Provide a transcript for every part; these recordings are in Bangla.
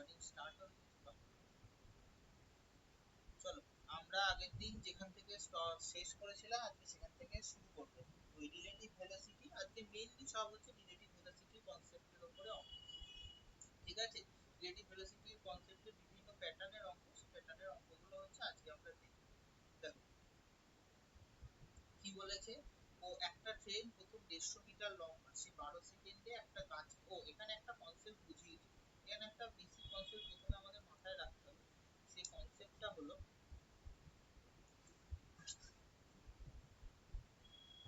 রেকর্ডিং স্টার্ট হয়ে গেছে। চলো আমরা আগের দিন যেখান থেকে শেষ করেছিলাম আজকে সেখান থেকে শুরু করব। ওই রিলেটিভ ভেলোসিটি আজকে মেইনলি সব হচ্ছে রিলেটিভ ভেলোসিটি কনসেপ্টের উপরে অঙ্ক। ঠিক আছে, রিলেটিভ ভেলোসিটির কনসেপ্টের বিভিন্ন প্যাটার্নের অঙ্ক, সেই প্যাটার্নের অঙ্কগুলো হচ্ছে আজকে আমরা দেখব। দেখো কি বলেছে, ও একটা ট্রেন প্রথম 150 মিটার লম্বা, সে 12 সেকেন্ডে একটা গাছ। ও এখানে একটা কনসেপ্ট বুঝিয়ে দিই, এখানে একটা বেসিক কনসেপ্ট প্রথমে আমাদের মাথায় রাখতে হবে। সেই কনসেপ্টটা হলো,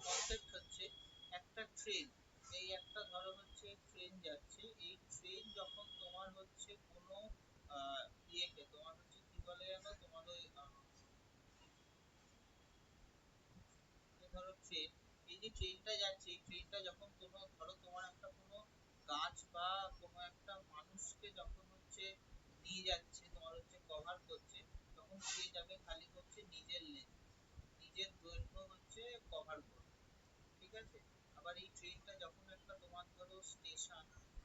কনসেপ্ট হচ্ছে একটা ট্রেন, এই একটা ধরো হচ্ছে ট্রেন যাচ্ছে, এই ট্রেন যখন তোমার হচ্ছে কোনো ইয়েকে তোমার হচ্ছে কি বলে জানো, তোমার ওই ধরো ট্রেন, এই যে ট্রেনটা যাচ্ছে, এই ট্রেনটা যখন কোনো ধরো তোমার একটা কোনো গাছ বা কোনো একটা মানুষকে যখন হচ্ছে নিয়ে যাচ্ছে, তোমার হচ্ছে কভার করছে, তখন সে যাবে খালি হচ্ছে নিজের লেন, নিজের দৈর্ঘ্য হচ্ছে কভার করবে। ঠিক আছে, আবার এই ট্রেনটা যখন একটা তোমার ধরো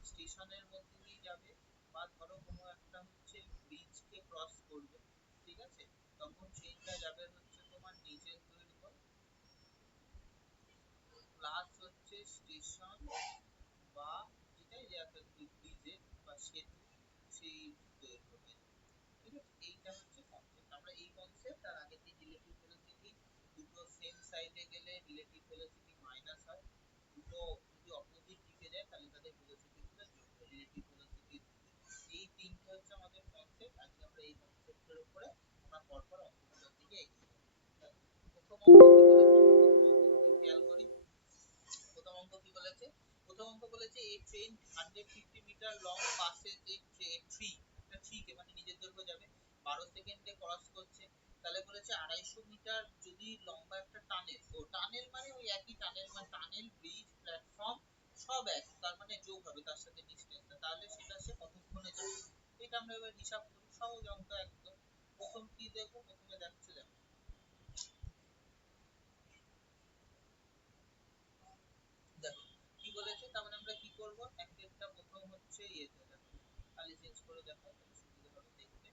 স্টেশনের মধ্যে দিয়ে যাবে, বা ধরো কোনো একটা হচ্ছে ব্রিজকে ক্রস করবে, ঠিক আছে, তখন ট্রেনটা যাবে হচ্ছে তোমার নিজের দৈর্ঘ্য প্লাস হচ্ছে স্টেশন বা যেটাই যাকে ব্রিজে বা সেতু, সেই দৈর্ঘ্য হয়ে যাবে। ঠিক আছে, এইটা হচ্ছে কনসেপ্ট। আমরা এই কনসেপ্ট আর আগের দিন রিলেটিভ ভেলোসিটি, দুটো সেম সাইডে গেলে রিলেটিভ ভেলোসিটি মাইনাস হয়, দুটো যদি অপোজিট দিকে যায় তাহলে তাদের ভেলোসিটি গুলো যোগ হয়, রিলেটিভ ভেলোসিটি। এই তিনটে হচ্ছে আমাদের কনসেপ্ট। আজকে আমরা এই কনসেপ্টের উপরে আমরা পরপর অঙ্কগুলোর দিকে এগিয়ে যাব। প্রথম অঙ্ক কি বলেছে, আমরা প্রথম অঙ্ক থেকে খেয়াল করি। প্রথম অঙ্ক কি বলেছে, প্রথম অঙ্ক বলেছে এই train 150 metre long passes a tree, একটা ট্রিকে মানে নিজের দৈর্ঘ্য যাবে 12 সেকেন্ডে ক্রস করছে। তাহলে বলেছে 250 মিটার যদি লম্বা একটা টানেল, তো টানেল মানে ওই একই টানেল, মানে টানেল ব্রিজ প্ল্যাটফর্ম সব এক, তার মানে যোগ হবে তার সাথে ডিসটেন্সটা, তাহলে সেটা সে কতক্ষণে যাবে। এটা আমরা এবার হিসাব করি, সহজ অঙ্ক একদম। প্রথম কি দেখবো, প্রথমে দেখছে, দেখো দেখো কি বলেছে, তার মানে আমরা কি করব, এক একটা প্রথম হচ্ছে ইয়েতে দেখো, খালি চেঞ্জ করে দেখো তাহলে সুবিধা হবে দেখতে।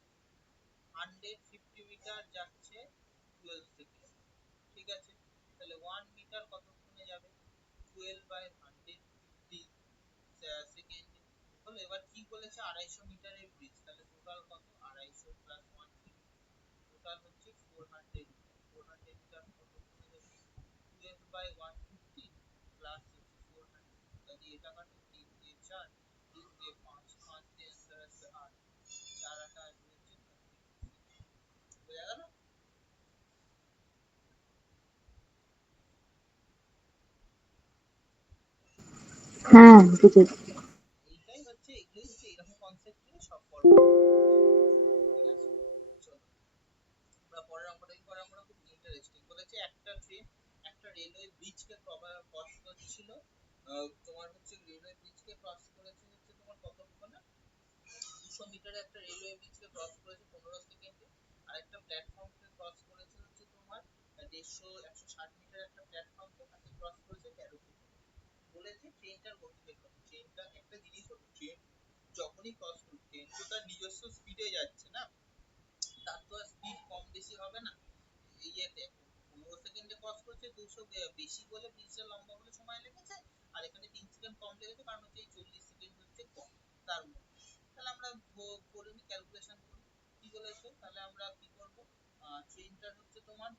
150 মিটার যাচ্ছে 12 সেকেন্ড, ঠিক আছে, তাহলে 1 মিটার কতক্ষণে যাবে, 12 বাই 150 সেকেন্ডে হলো। এবার কি বলেছে 250 মিটারের ব্রিজ, তাহলে টোটাল কত, 250 প্লাস 150, টোটাল হচ্ছে 400 মিটার। 400 মিটার কতক্ষণে যাবে, 12 বাই 150 প্লাস হচ্ছে 400, তাহলে এটা কাটো, 3 দিয়ে 4, 3 দিয়ে 5, 5 দিয়ে অ্যান্সার আসবে 8, 4 8 আসবে হচ্ছে 30। বোঝা গেল? হ্যাঁ বুঝেছি। এইটাই হচ্ছে, এগুলোই হচ্ছে এরকম কনসেপ্ট নিয়ে সব পর্ব। ঠিক আছে, চলো আমরা পরের অঙ্কটা কি, পরের অঙ্কটা খুব ইন্টারেস্টিং বলেছে, একটা ট্রেন একটা রেলওয়ে ব্রিজকে ক্রস করছিল, তোমার হচ্ছে রেলওয়ে ব্রিজকে ক্রস করেছে হচ্ছে তোমার কতক্ষণে, 200 মিটারে একটা রেলওয়ে ব্রিজকে ক্রস করেছে 15 সেকেন্ডে, আর একটা প্ল্যাটফর্মকে ক্রস করেছে হচ্ছে তোমার 160 মিটার একটা প্ল্যাটফর্মকে তাকে ক্রস করেছে 13 সেকেন্ডে। বলেছে ট্রেনটার গতিবেগ কত। ট্রেনটা একটা জিনিস হলো, ট্রেন যখনই ক্রস করবে, ট্রেন তো তার নিজস্ব স্পিডে যাচ্ছে না, তার তো আর স্পিড কম বেশি হবে না। ইয়েতে 15 সেকেন্ডে ক্রস করছে, 200 বেশি বলে ব্রিজটা লম্বা বলে সময় লেগেছে, আর এখানে 3 সেকেন্ড কম লেগেছে কারণ হচ্ছে এই 40 সেকেন্ড হচ্ছে কম তার মধ্যে। তাহলে আমরা করে নি, ক্যালকুলেশন করি কি বলেছে, তাহলে আমরা কি করব, ট্রেনটার হচ্ছে তোমার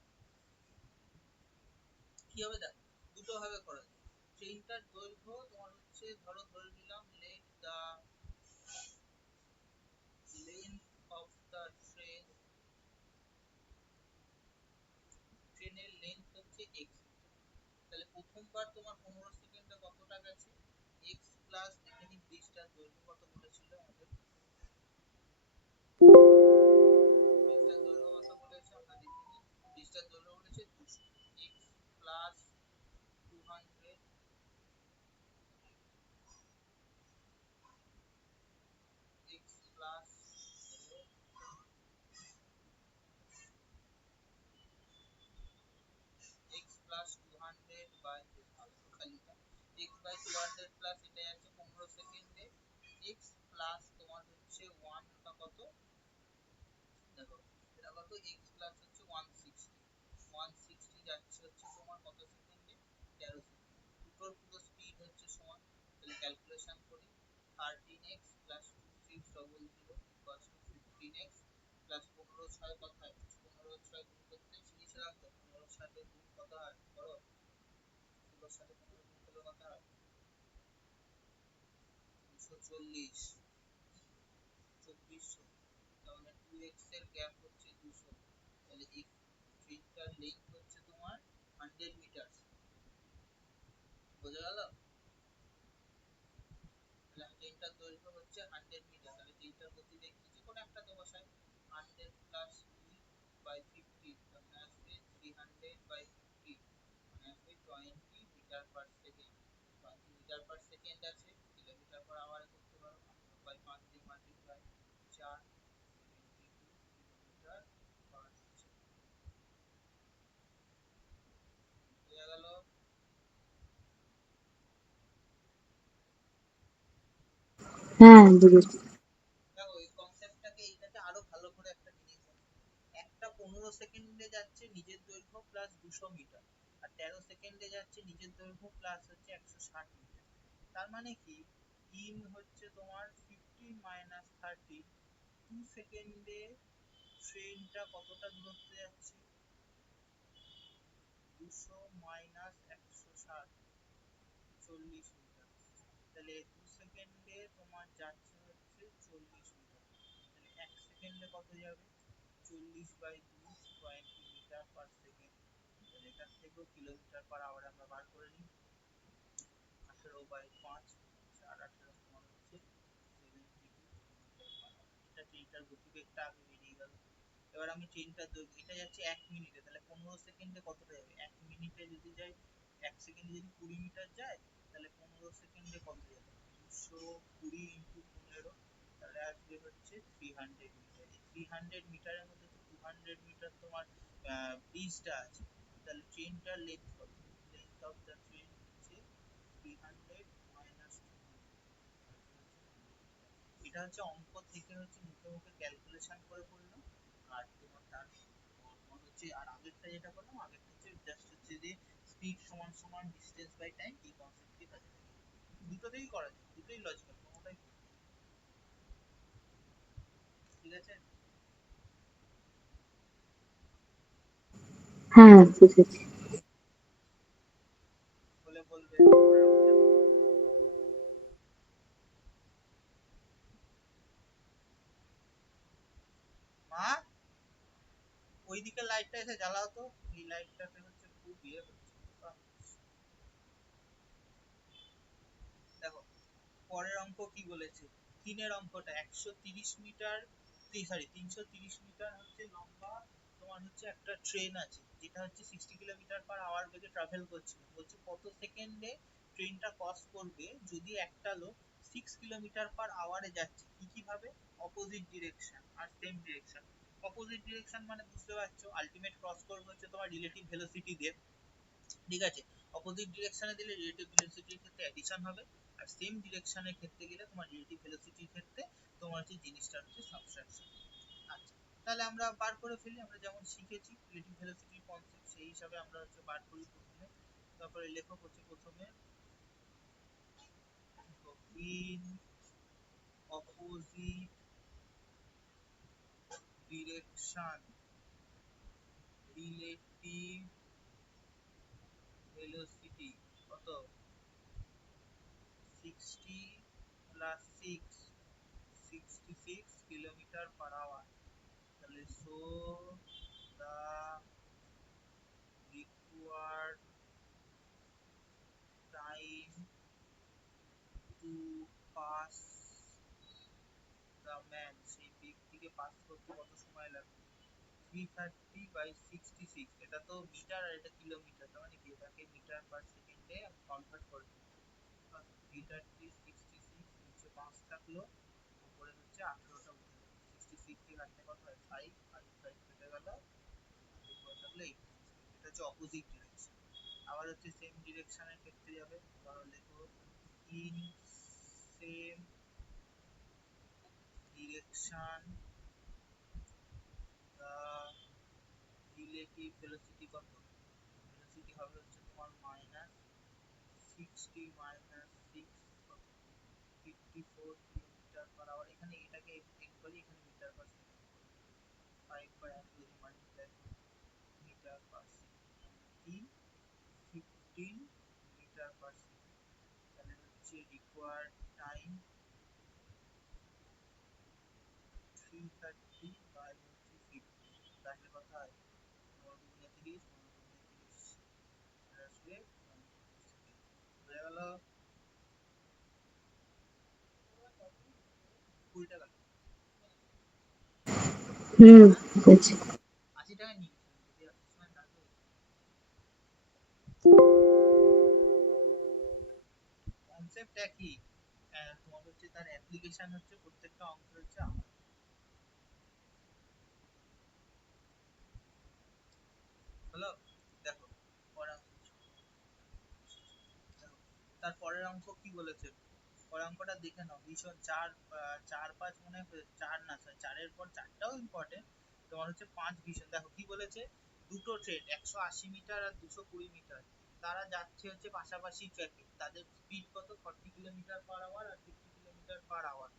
কি হবে দেখো, দুটো ভাবে করা যায়। ট্রেনটার দৈর্ঘ্য তোমার হচ্ছে ধরো ধরে নিলাম লেন্থ অফ দা ট্রেন, ট্রেনের লেন্থ হচ্ছে এক্স মিটার। তাহলে প্রথমবার তোমার 15 সেকেন্ডে কতটা গেছে, এক্স প্লাস দেখে নি ব্রিজটার দৈর্ঘ্য কত বলেছিল আমাদের, ব্রিজটার দৈর্ঘ্য কত বলেছে আমরা দেখে নি, ব্রিজটার দৈর্ঘ্য বলেছে 200, X plus 200, X plus X plus 200 by খালিটা এক্স বাই 200 প্লাস এটা আছে 15 সেকেন্ডে, এক্স প্লাস তোমার হচ্ছে কত, দেখো এটা কত, x প্লাস হচ্ছে 160, 160 যাচ্ছে হচ্ছে তোমার কত সেকেন্ডে, 13 সেকেন্ড। দুটোর পুরো স্পিড হচ্ছে সমান, তাহলে ক্যালকুলেশন করি, 13x plus 2600 equals to 15x plus 15 6 কত হয়, 15 6 গুণ করতে শিখেছিলাম তো, 15 সাথে গুণ কত হয় করো, 15 সাথে 15 গুণ করলে কত হয়, 240, 2400, তাহলে 2x এর গ্যাপ হচ্ছে 200, তাহলে এই ট্রেনটার লেন্থ হচ্ছে তোমার 100 মিটার, বোঝা গেল? তাহলে ট্রেনটার দৈর্ঘ্য হচ্ছে 100 মিটার, তাহলে ট্রেনটার গতিবেগ কি, যে কোনো একটা তো বসাই, 100 প্লাস 2 বাই 15, তার মানে আসবে 300 বাই 15, মানে আসবে 20 metre per second, 20 metre per second আছে, কিলোমিটার পার আওয়ারে করতে পারো, বাই 5 দিয়ে মাল্টিপ্লাই, 4 কিলোমিটার পার সেকেন্ড, বোঝা গেল? হ্যাঁ বুঝেছি। দেখো এই কনসেপ্টটাকে, এইটাকে আরো ভালো করে একটা জিনিস দেখো, একটা 15 সেকেন্ডে যাচ্ছে নিজের দৈর্ঘ্য প্লাস 200 মিটার, আর 13 সেকেন্ডে যাচ্ছে নিজের দৈর্ঘ্য প্লাস হচ্ছে 160 মিটার, তার মানে কি, ইন হচ্ছে তোমার 50 মাইনাস 30, 2 সেকেন্ডে ট্রেনটা কতটা দূরত্বে যাচ্ছে, 200 মাইনাস 160, 40 মিটার, তাহলে 2 সেকেন্ডে তোমার যাচ্ছে হচ্ছে 40 মিটার, তাহলে 1 সেকেন্ডে কত যাবে, 40 বাই 2, 20 মিটার পার সেকেন্ড, তাহলে এটার থেকেও কিলোমিটার পার আওয়ার আমরা বার করে নিই, 18 বাই 5, 4 18 সমান হচ্ছে 72 কিলোমিটার পার আওয়ার, এটা ট্রেনটার গতিবেগটা আগে বেরিয়ে গেল। এবার আমি ট্রেনটার দৈর্ঘ্য, এটা যাচ্ছে 1 মিনিটে, তাহলে 15 সেকেন্ডে কতটা যাবে, 1 মিনিটে যদি যায়, 1 সেকেন্ডে যদি 20 মিটার যায়, তাহলে 15 সেকেন্ডে কত যাবে, 220 ইন্টু 15, তাহলে আসবে হচ্ছে 300 মিটার, এই 300 মিটারের মধ্যে তো 200 মিটার তোমার ব্রিজটা আছে, তাহলে ট্রেনটার লেন্থ কত, লেন্থ অফ দ্য ট্রেন হচ্ছে 300 মাইনাস 200, এটা হচ্ছে অঙ্ক থেকে হচ্ছে মুখে মুখে ক্যালকুলেশন করে করলাম, আর তোমার তার তোমার হচ্ছে, আর আগেরটা যেটা করলাম, আগেরটা হচ্ছে জাস্ট হচ্ছে যে স্পিড সমান সমান ডিসটেন্স বাই টাইম, এই কনসেপ্টকে কাজে লাগিয়ে, দুটোতেই করা যায়, দুটোই লজিক্যাল, কোনোটাই ভুল নেই, ঠিক আছে? হ্যাঁ বুঝেছি। বলে বলবে, পরের অঙ্কে যাবো। মা, ওইদিকে লাইটটা এসে জ্বালাও তো, এই লাইটটাতে হচ্ছে খুব ইয়ে হচ্ছে, দেখো পরের অঙ্ক কি বলেছে, তিনের অঙ্কটা 130 মিটার, সরি 330 মিটার হচ্ছে লম্বা, তোমার হচ্ছে একটা ট্রেন আছে, যেটা হচ্ছে 60 কিলোমিটার পার আওয়ার বেগে ট্রাভেল করছিল, বলছে কত সেকেন্ডে ট্রেনটা ক্রস করবে যদি একটা লোক 6 কিলোমিটার পার আওয়ারে যাচ্ছে, কি কি ভাবে, অপোজিট ডিরেকশন আর সেম ডিরেকশন, অপোজিট ডিরেকশন মানে বুঝতে পারছো, আলটিমেট ক্রস করবে হচ্ছে তোমার রিলেটিভ ভেলোসিটি দিয়ে, ঠিক আছে, অপোজিট ডিরেকশনে দিলে রিলেটিভ ভেলোসিটির ক্ষেত্রে অ্যাডিশন হবে, আর সেম ডিরেকশনের ক্ষেত্রে গেলে তোমার রিলেটিভ ভেলোসিটির ক্ষেত্রে তোমার হচ্ছে জিনিসটা হচ্ছে সাবট্রাকশন। আচ্ছা, তাহলে আমরা বার করে ফেলি, আমরা যেমন শিখেছি রিলেটিভ ভেলোসিটির কনসেপ্ট, সেই হিসাবে আমরা হচ্ছে বার করি প্রথমে, তারপরে লেখক হচ্ছে প্রথমে in opposite direction relative velocity কত, 60 প্লাস 6, 66 কিলোমিটার পার আওয়ার, তাহলে so the required time to pass the man, সেই ব্যক্তিকে পাস করতে কত সময় লাগবে, 330 বাই 66, এটা তো মিটার আর এটা কিলোমিটার, তার মানে কি এটাকে মিটার পার সেকেন্ডে কনভার্ট করে দিই, 330 66, নিচে 5 থাকলো, উপরে হচ্ছে 18টা উঠে গেল, 66 থেকে কাটলে কত হয়, 5, 5 5 কেটে গেল, উপরে থাকলো 8, এটা হচ্ছে অপোজিট ডিরেকশন। আবার হচ্ছে সেম ডিরেকশনের ক্ষেত্রে যাবে, ধরো লেখো in same direction relative velocity কত, ভেলোসিটি হবে হচ্ছে তোমার মাইনাস 54 কিলোমিটার পার আওয়ার। এখানে এটাকে একবারই এখানে মিটার পার সেকেন্ড 5 বাই 100 যদি মাল্টিপ্লাই করি মিটার পার সেকেন্ড কি 15 মিটার পার সেকেন্ড। তাহলে হচ্ছে রিকোয়ার্ড টাইম 330 বাই হচ্ছে 50, তাহলে কত হয় 9 × 30 আসবে 20 সেকেন্ড। হয়ে গেল 20 টাকা। বুঝেছি। 80 টাকা নিয়ে যদি এত সময় লাগবে। কনসেপ্ট একই, তোমার হচ্ছে তার অ্যাপ্লিকেশন হচ্ছে প্রত্যেকটা অংশ হচ্ছে আলাদা। হলো দেখো পরের অংশ, তার পরের অঙ্ক কি বলেছে, পরের অঙ্কটা দেখে নাও ভীষণ 4 5 মনে হয় 4 না, 4-এর পর 4টাও ইম্পর্টেন্ট। তোমার হচ্ছে 5 ভীষণ, দেখো কি বলেছে, দুটো ট্রেন 180 মিটার আর 220 মিটার তারা যাচ্ছে হচ্ছে পাশাপাশি ট্র্যাকে, তাদের স্পিড কত 40 কিলোমিটার পার আওয়ার আর 50 কিলোমিটার পার আওয়ার।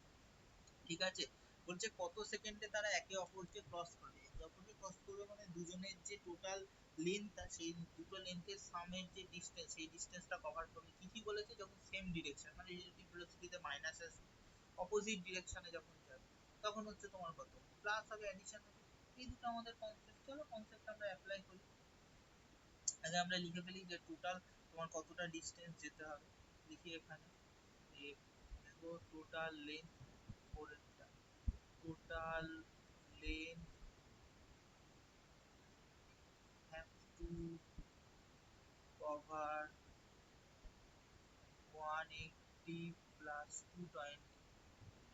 ঠিক আছে, বলছে কত সেকেন্ডে তারা একে অপরকে ক্রস করবে, একে অপরকে ক্রস করবে মানে দুজনের যে টোটাল লেন্থ, সেই দুটো লেন্থের সামের যে ডিসটেন্স সেই ডিসটেন্সটা কভার করবে। কি কি বলেছে, যখন সেম ডিরেকশন মানে রিলেটিভ ভেলোসিটিতে মাইনাস আসবে, অপোজিট ডিরেকশনে যখন যাবে তখন হচ্ছে তোমার কত প্লাস হবে, অ্যাডিশন হবে। এই দুটো আমাদের কনসেপ্ট, চলো কনসেপ্ট আমরা অ্যাপ্লাই করি। আগে আমরা লিখে ফেলি যে টোটাল তোমার কতটা ডিসটেন্স যেতে হবে, লিখি এখানে যে দেখো total length total length have to cover 180 plus 220,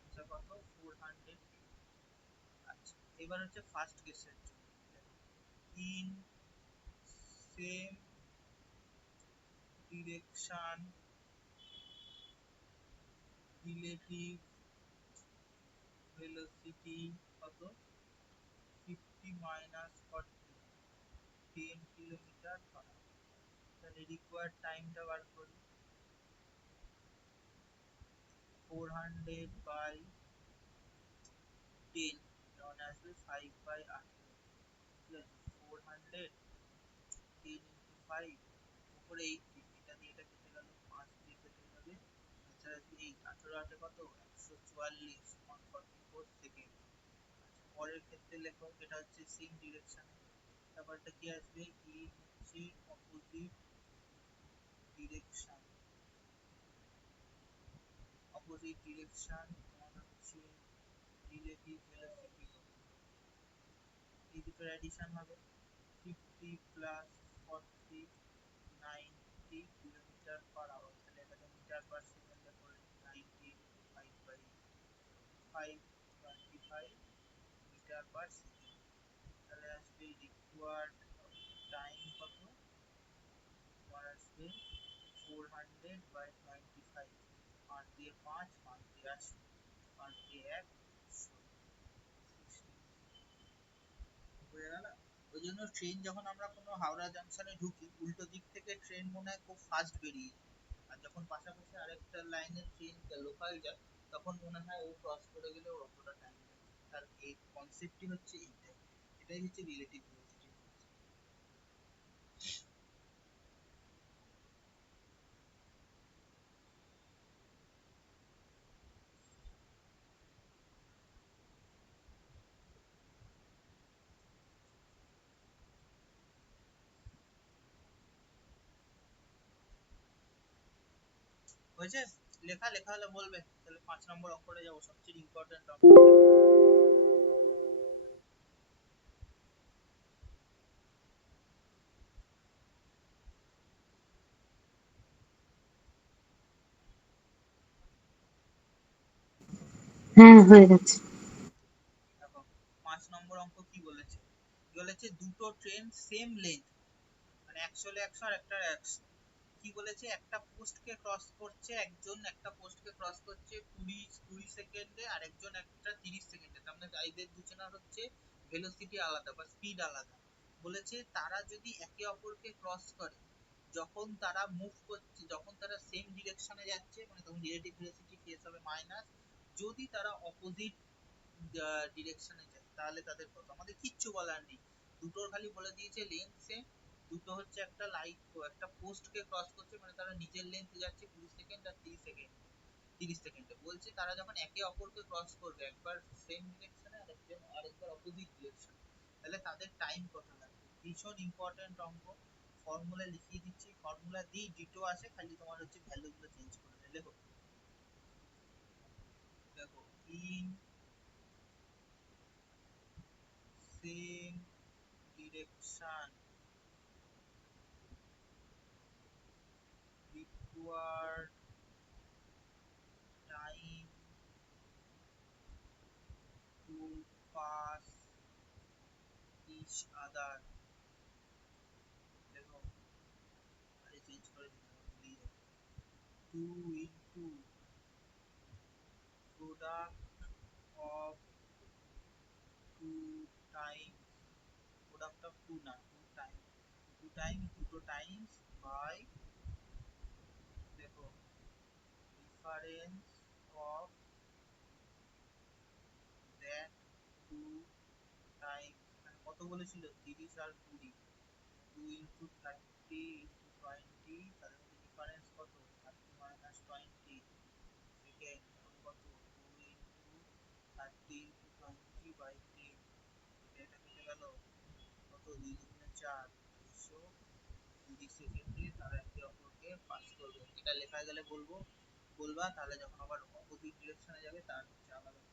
আচ্ছা কত 400। আচ্ছা এবার হচ্ছে ফার্স্ট কেসের জন্য, in same direction relative velocity কত 50 minus 40 10 কিলোমিটার পার আওয়ার। তাহলে রিকোয়ার্ড টাইমটা বার করি 400 বাই 10 যেমন আসবে 5/18, ঠিক আছে 400 10 into 5 উপরে 18, এটা দিয়ে এটা কেটে গেল 5 দিয়ে কেটে যাবে, আচ্ছা আসবে 8 18 8 কত 144 সমান 44 সেকেন্ড। আচ্ছা পরের ক্ষেত্রে লেখো, এটা হচ্ছে সেম ডিরেকশনে, ব্যাপারটা কি আসবে ইন হচ্ছে অপোজিট ডিরেকশন, অপোজিট ডিরেকশন তোমার হচ্ছে রিলেটিভ ভেলোসিটি কত, এই দুটোর অ্যাডিশন হবে 50 প্লাস 40 90 কিলোমিটার পার আওয়ার। তাহলে এটাকে মিটার পার সেকেন্ডে করে 90 5 বাই 525 মিটার পার সেকেন্ড। তাহলে আসবে রিকোয়ার্ড টাইম কত, তোমার আসবে 400 বাই 25, 5 দিয়ে 5 5 দিয়ে 80 5 দিয়ে 1 হয়ে গেল। ওই জন্য ট্রেন যখন আমরা কোনো হাওড়া জংশনে ঢুকি উল্টো দিক থেকে ট্রেন মনে হয় খুব ফাস্ট বেরিয়ে যায়, আর যখন পাশাপাশি আরেকটা লাইনের ট্রেন লোকাল যায় তখন মনে হয় ও ক্রস করে গেলে ওর অতটা টাইম লাগে। তার এই কনসেপ্টই হচ্ছে এইটাই, এটাই হচ্ছে রিলেটিভ ভেলোসিটি। হয়েছে, লেখা লেখা হলে বলবে, তাহলে 5 নম্বর অঙ্কটা যাবো, সবচেয়ে ইম্পর্টেন্ট অঙ্ক। হ্যাঁ, হয়ে গেছে। দেখো 5 নম্বর অঙ্ক কি বলেছে, কি বলেছে দুটো ট্রেন সেম লেন্থ মানে 100 100 আর একটা 100 কি বলেছে, একটা পোস্টকে ক্রস করছে একজন, একটা পোস্টকে ক্রস করছে 20 সেকেন্ডে, আর একজন একটা 30 সেকেন্ডে। তার মানে এদের দুজনের হচ্ছে ভেলোসিটি আলাদা বা স্পিড আলাদা। বলেছে তারা যদি একে অপরকে ক্রস করে, যখন তারা মুভ করছে, যখন তারা সেম ডিরেকশনে যাচ্ছে, মানে তখন রিলেটিভ ভেলোসিটি কেস হবে মাইনাস। যদি তারা অপোজিট ডিরেকশনে যায় তাহলে তাদের কত, আমাদের কিচ্ছু বলার নেই। দুটোর খালি বলে দিয়েছে লেন্থ সেম। দুটো হচ্ছে একটা লাইট, একটা পোস্টকে ক্রস করছে, মানে তারা নিজের লেন্থে যাচ্ছে 20 সেকেন্ড আর 30 সেকেন্ডে। বলছে তারা যখন একে অপরকে ক্রস করবে, একবার সেম ডিরেকশনে আর একজন আরেকবার অপোজিট ডিরেকশনে, তাহলে তাদের টাইম কত লাগবে। ভীষণ ইম্পর্টেন্ট অঙ্ক। ফর্মুলা লিখিয়ে দিচ্ছি, ফর্মুলা দিয়ে ডিটো আছে, খালি তোমার হচ্ছে ভ্যালুগুলো চেঞ্জ করে দেবে। দেখো দেখো in same direction required time to pass each other। দেখো আরে চেঞ্জ করে দিলাম, ভুলিয়ে যাবে। 2 into product of two times, product of two না, two times দুটো times by, দেখো difference of that two times। মানে কত বলেছিল, 30 আর 20। 2 into 30 into 20, তাদের মধ্যে ডিফারেন্স কত, 30 minus 20 সেকেন্ড, তখন কত, 2 into 30 into 20 by 3। এটা কেটে গেল, কত, 2 দুগুণে 4, 220 সেকেন্ডে তারা একে অপরকে পাস করবে। এটা লেখা গেলে বলবো, বলবা, তাহলে যখন আবার অপোজিট ডিরেকশনে যাবে তার হচ্ছে আলাদা করে।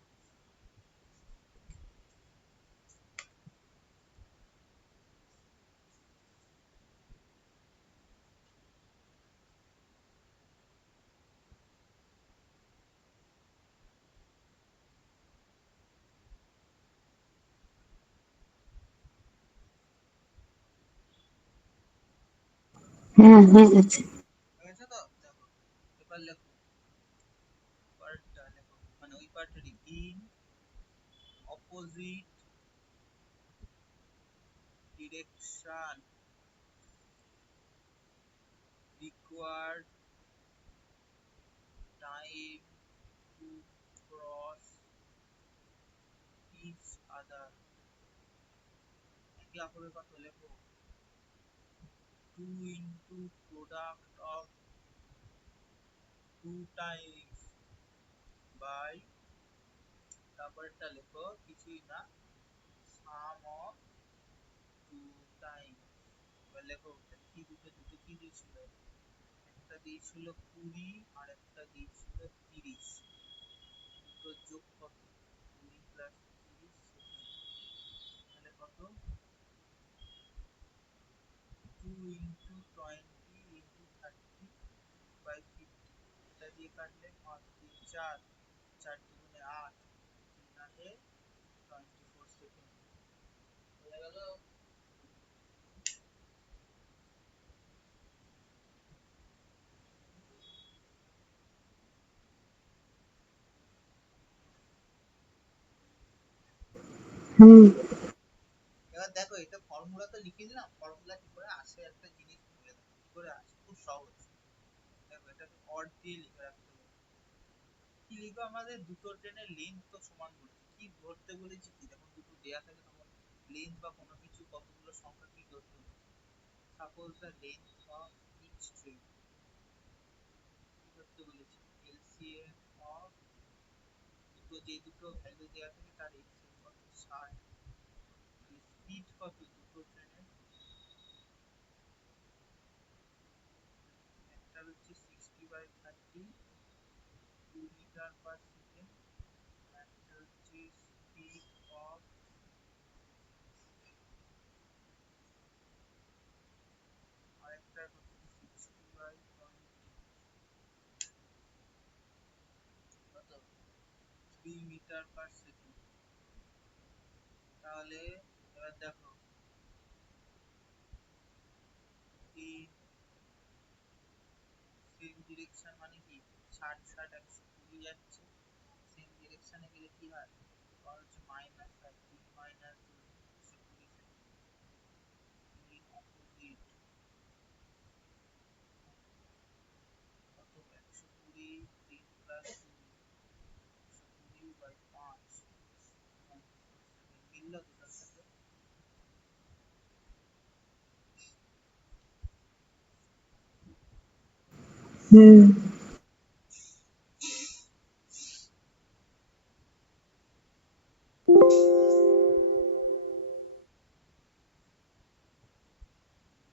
হ্যাঁ হয়ে গেছে। হয়ে গেছে তো, দেখো এবার লেখো, পার্টটা লেখো, মানে ওই পার্টটা in opposite direction required time to cross each other। একে অপরের কত লেখো, 2 into product of two times by, তারপরেরটা লেখো কিছুই না, sum of two times। এবার লেখো কি, দুটো দুটো কি দিয়েছিল, একটা দিয়েছিল 20 আর একটা দিয়েছিল 30। দুটো যোগ কত, 20 প্লাস 30 সেকেন্ড, তাহলে কত, 2 into 20 into 30 by 50। এটা দিয়ে কাটলে 5 3 4, 4 দুগুণে 8, 3 8 24 সেকেন্ড হয়ে গেল। হুম। এবার দেখো, এটা ফর্মুলা তো লিখে দিলাম, ফর্মুলা কি করে আসে একটা জিনিস বলে দেখো কি করে আসে, খুব সহজ। দেখো এটাকে অড দিয়ে লিখে রাখতে হবে। কি লিখবো, আমাদের দুটো ট্রেনের লেন্থ তো সমান বলেছে, কি ধরতে বলেছি, কি যখন দুটো দেয়া থাকে তখন লেন্থ বা কোনো কিছু কতগুলো সংখ্যা কি ধরতে বলেছে। Suppose the length of each train, কি ধরতে বলেছি, এলসিএম অফ দুটো, যে দুটো ভ্যালু দেয়া থাকে তার এলসিএম কত, 60। তাহলে স্পিড কত দুটো ট্রেনের, একটা হচ্ছে 60/30 2 মিটার পার সেকেন্ড, একটা হচ্ছে স্পিড অফ, আরেকটা কত, 60/20 কত, 3 মিটার পার সেকেন্ড। তাহলে এবার দেখো ডিরেকশন মানে কি 60 60 120 যাচ্ছে, সেম ডিরেকশনে গেলে কি হয়, আর হচ্ছে মাইনাস হয়, দুই মাইনাস দুই 120 সেকেন্ড, ইন অপোজিট কত 120, 3 প্লাস 2 120/5 মিলল তো তার সাথে। হুম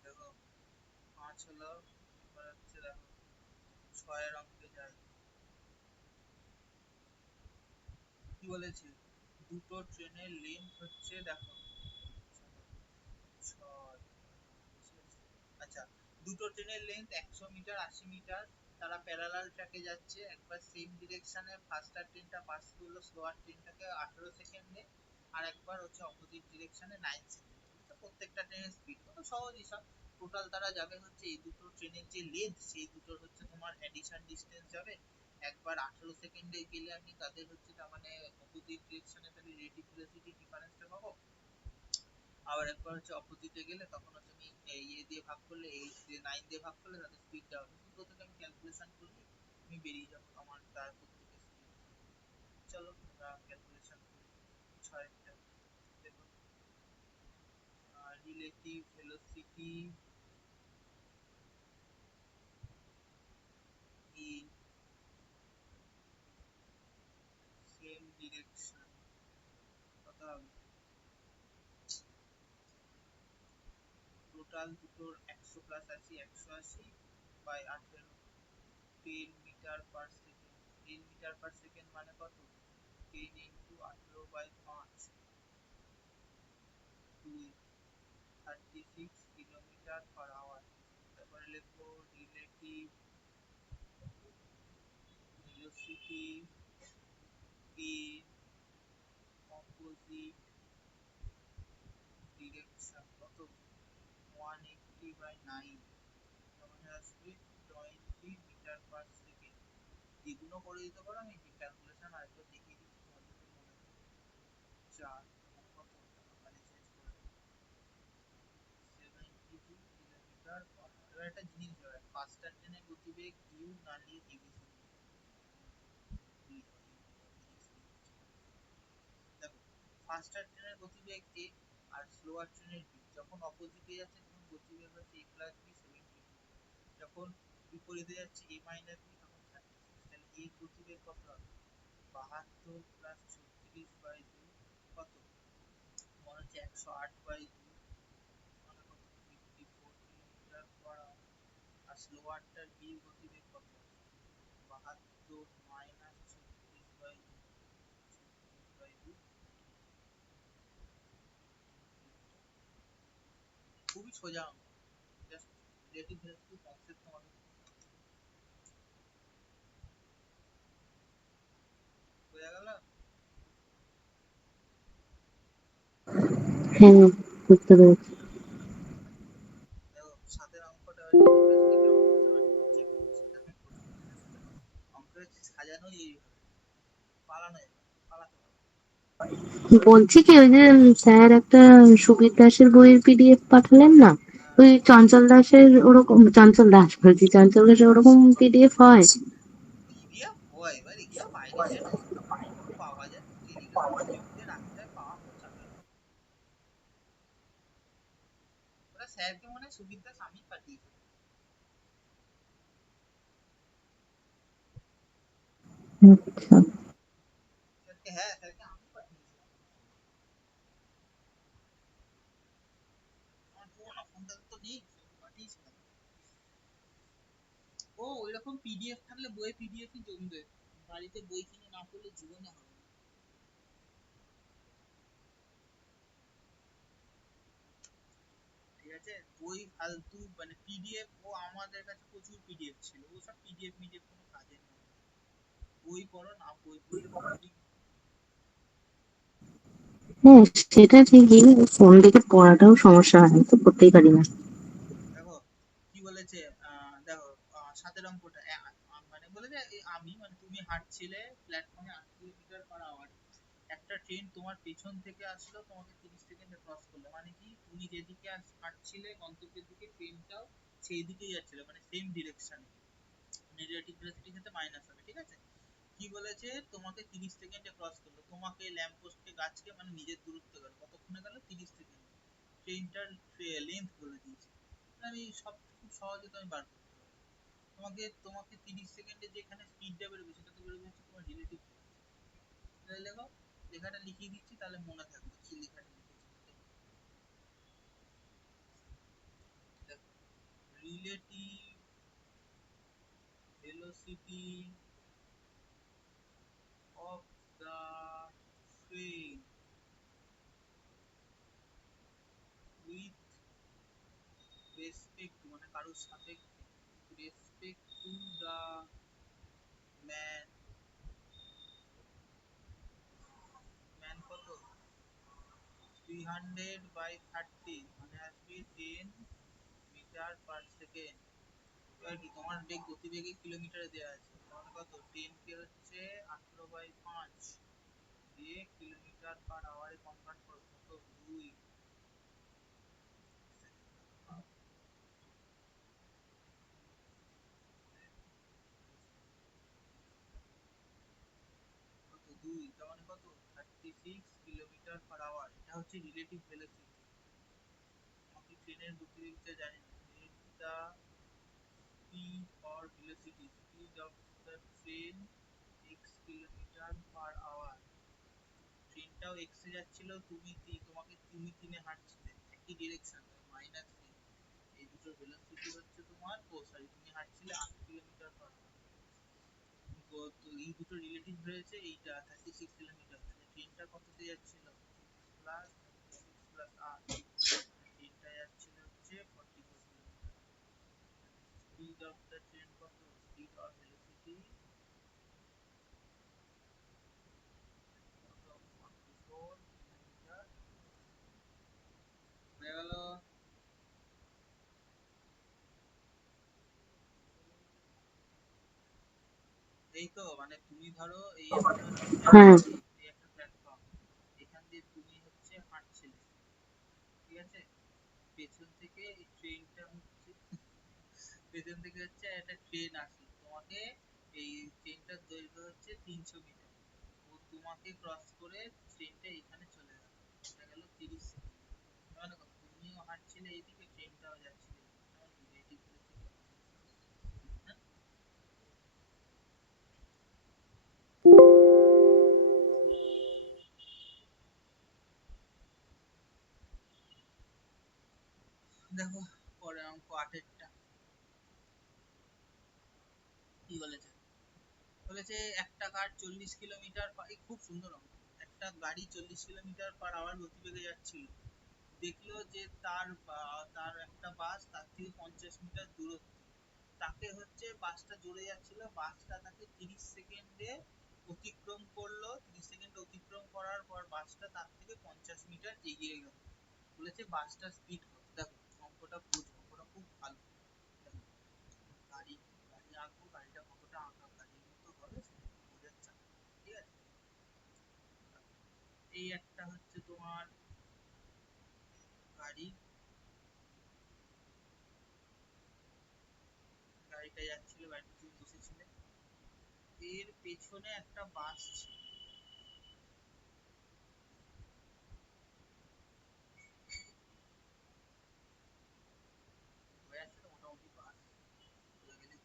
দেখো 5 হলো, এবার হচ্ছে দেখো 6 অঙ্কে যায়, কি বলেছে, দুটো ট্রেনের লেন্থ হচ্ছে দেখো 6, আচ্ছা, দুটো ট্রেনের লেন্থ 100 মিটার 80 মিটার, তারা প্যারালাল ট্র্যাকে যাচ্ছে, একবার সেম ডিরেকশনে ফার্স্টার ট্রেনটা পাস করলো স্লোয়ার ট্রেনটাকে 18 সেকেন্ডে, আর একবার হচ্ছে অপোজিট ডিরেকশনে 9 সেকেন্ড। প্রত্যেকটা ট্রেনের স্পিড কত সহজ হিসাব, টোটাল তারা যাবে হচ্ছে এই দুটো ট্রেনের যে লেন্থ সেই দুটোর হচ্ছে তোমার অ্যাডিশন ডিস্টেন্স যাবে, একবার 18 সেকেন্ডে গেলে আমি তাদের হচ্ছে তার মানে অপোজিট ডিরেকশনে তাহলে রিলেটিভ ভেলোসিটি ডিফারেন্সটা পাবো, আবার একবার হচ্ছে অপোজিটে গেলে তখন হচ্ছে আমি ইয়ে দিয়ে ভাগ করলে, এই যে 9 দিয়ে ভাগ করলে তাদের স্পিডটা হবে, দুটো থেকে আমি ক্যালকুলেশন করলে আমি বেরিয়ে যাবো আমার তার প্রত্যেকের স্পিড। চলো আমরা ক্যালকুলেশন করি ছয়টা। দেখো relative velocity in same direction কত হবে, টোটাল দুটোর 100 plus 80 180 by 18, 10 metre per second, 10 metre per second মানে কত, 10 ইন্টু 18/5 2, 36 কিলোমিটার পার আওয়ার। তারপরে লিখবো relative velocity in opposite direction কত, 180/9, মানে আসবে 20 মিটার পার সেকেন্ড। দ্বিগুণ করে দিতে পারো, আমি ক্যালকুলেশন আরেকবার দেখিয়ে দিচ্ছি তোমাদের তো মনে থাকবে। 4 কত, তাহলে চেঞ্জ করে 72 কিলোমিটার পার আওয়ার। এবার একটা জিনিস ধরে, ফাস্টার ট্রেনের গতিবেগ ইউ না নিয়ে এবিসি, দেখো ফাস্টার ট্রেনের গতিবেগ এ আর স্লোয়ার ট্রেনের বি, যখন অপোজিটে যাচ্ছে তখন গতিবেগ হচ্ছে এ প্লাস বি 72, যখন বিপরীতে যাচ্ছে এ মাইনাস বি তখন 36, তাহলে এর গতিবেগ কত হবে, 72 প্লাস 36/2 কত, মনে হচ্ছে 108/2, মানে কত 54 কিলোমিটার পার আওয়ার। আর স্লোয়ারটার বি গতিবেগ কত, 72 মাইনাস 36/2, খুবই সোজা অঙ্ক, জাস্ট রিলেটিভ ভেলোসিটি কনসেপ্ট তোমাদের বোঝা গেল। হ্যাঁ, বুঝতে পেরেছি। দেখো সাতের অঙ্কটা রিলেটিভ ভেলোসিটি কেমন বুঝতে পারছি, চেক করছি, দেখো অঙ্ক হচ্ছে সাজানোই এইভাবে, পালানো যাবে না, পালাতে পারবে না। বলছি কি, ওই যে স্যার একটা সুবীর দাসের বইয়ের পিডিএফ পাঠালেন না, হ্যাঁ, ওই চঞ্চল দাসের ওরকম, চঞ্চল দাস বলছি, চঞ্চল দাসের ওরকম পিডিএফ হয়? পিডিএফ হয়, এবার এগুলো বাইরে যায় না, এগুলো পাওয়া যায় টেলিগ্রাম খুঁজে রাখতে হয়, পাওয়া খুব চাপের ব্যাপার। ওরা স্যারকে মনে হয় সুবির দাস আমি পাঠিয়েছি, আচ্ছা। স্যারকে, হ্যাঁ স্যারকে আমি পাঠিয়েছিলাম, আমার পুরোনো ফোনটা তো নেই, স্যারকে পাঠিয়েছিলাম। ও ওইরকম পিডিএফ থাকলে বই পিডিএফই জমবে, বাড়িতে বই কিনে না পড়লে জীবনে হবে না। ঠিক আছে, বই ফালতু মানে পিডিএফ, ও আমাদের কাছে প্রচুর পিডিএফ ছিল, ও সব পিডিএফ মিডিএফ কোনো কাজের নয়, বই পড়ো না, বই পড়লে মেমোরি। হ্যাঁ, সেটা ঠিকই, ফোন দেখে পড়াটাও সমস্যা হয়, আমি তো পড়তেই পারি না। দেখো কি বলেছে, দেখো সাতের অঙ্কটা মানে বলে যে আমি মানে তুমি হাঁটছিলে প্ল্যাটফর্মে 8 কিলোমিটার/আওয়ার, একটা ট্রেন তোমার পেছন থেকে আসলো, তোমাকে 30 সেকেন্ডে ক্রস করলো, মানে কি তুমি যেদিকে হাঁটছিলে গন্তব্যের দিকে ট্রেনটাও সেই দিকেই যাচ্ছিল, মানে সেম ডিরেকশনে, রিলেটিভ ভেলোসিটির সাথে মাইনাস হবে, ঠিক আছে। কি বলেছে, তোমাকে 30 সেকেন্ডে ক্রস করলো, তোমাকে ল্যাম্প পোস্টকে গাছকে মানে নিজের দূরত্ব গেল, কতক্ষণে গেল, 30 সেকেন্ডে। ট্রেনটার লেন্থ বলে দিয়েছে, আমি সব খুব সহজে তো আমি বার করতে পারি। তোমাকে তোমাকে 30 সেকেন্ডে যেখানে স্পিডটা বেরোবে সেটা তো বেরোবে হচ্ছে তোমার রিলেটিভ ভেলোসিটি। লেখো, লেখাটা লিখিয়ে দিচ্ছি তাহলে মনে থাকবে কি লেখাটা লিখেছি। দেখো, relative velocity of the train with respect to মানে কারোর সাপেক্ষে, respect to the man, man কত 300/30 মানে আসবে 10 মিটার পার সেকেন্ড। এবার কি তোমার বেগ গতিবেগে কিলোমিটারে দেওয়া আছে, তাহলে কত 10 কে হচ্ছে 18/5 দিয়ে কিলোমিটার/আওয়ারে কনভার্ট করো, কত 2, কত 2, তার মানে কত 36 কিলোমিটার/আওয়ার। এটা হচ্ছে রিলেটিভ ভেলোসিটি। আমি ট্রেনের গতিবেগটা জানি না, let the speed or velocity, speed of the train X kilometre per hour. ট্রেনটাও এক্স এ যাচ্ছিল, তুমি 3 হাঁটছিলে একই ডিরেকশন, -3। এই দুটোর ভেলোসিটি হচ্ছে তোমার, ও সরি, তুমি হাঁটছিলে 8 কিলোমিটার/আওয়ার। তো এই দুটো রিলেটিভ হয়েছে, এইটা 36 কিলোমিটার, তাহলে ট্রেনটা কততে যাচ্ছিল, প্লাস 36 + 8, ট্রেনটা যাচ্ছিল হচ্ছে 44 kilometre. Speed of the train কত, স্পিড অর ভেলোসিটি কত 44 কিলোমিটার হয়ে গেল। এই তো মানে তুমি ধরো এই একটা হচ্ছে হ্যাঁ। প্ল্যাটফর্ম, এই একটা প্ল্যাটফর্ম, এখান দিয়ে তুমি হচ্ছে হাঁটছিলে, ঠিক আছে, পেছন থেকে এই ট্রেনটা হচ্ছে, পেছন থেকে হচ্ছে একটা ট্রেন আসলো, তোমাকে এই ট্রেনটার দৈর্ঘ্য হচ্ছে 300 মিটার, ও তোমাকে ক্রস করে ট্রেনটা এখানে চলে গেল, এটা গেল 30 সেকেন্ড। মানে কত, তুমিও হাঁটছিলে এইদিকে, ট্রেনটাও যাচ্ছিল এইদিকে, আমার রিলেটিভ ভেলোসিটি। দেখো পরে অঙ্ক 8-এরটা কি বলেছে, বলেছে একটা কার 40 কিলোমিটার, এই খুব সুন্দর অঙ্ক, একটা গাড়ি 40 কিলোমিটার/আওয়ার গতিবেগে যাচ্ছিল, দেখলো যে তার একটা বাস তার থেকে 50 মিটার দূরত্বে, তাকে হচ্ছে বাসটা জুড়ে যাচ্ছিল, বাসটা তাকে 30 সেকেন্ডে অতিক্রম করলো, 30 সেকেন্ড অতিক্রম করার পর বাসটা তার থেকে 50 মিটার এগিয়ে গেল, বলেছে বাসটার স্পিড কত। দেখো অঙ্কটা বুঝো, অঙ্কটা খুব ভালো। দেখো, গাড়ি গাড়ি আঁকবো, গাড়িটা কতটা আঁকা গাড়ির মতো হবে সেটা একটু বোঝার চাপ, ঠিক আছে। এই একটা হচ্ছে তোমার গাড়ি, গাড়িটা যাচ্ছিল, গাড়িতে তুমি বসেছিলে, এর পেছনে একটা বাস ছিল, বোঝা যাচ্ছে তো মোটামুটি বাস বোঝা গেলে।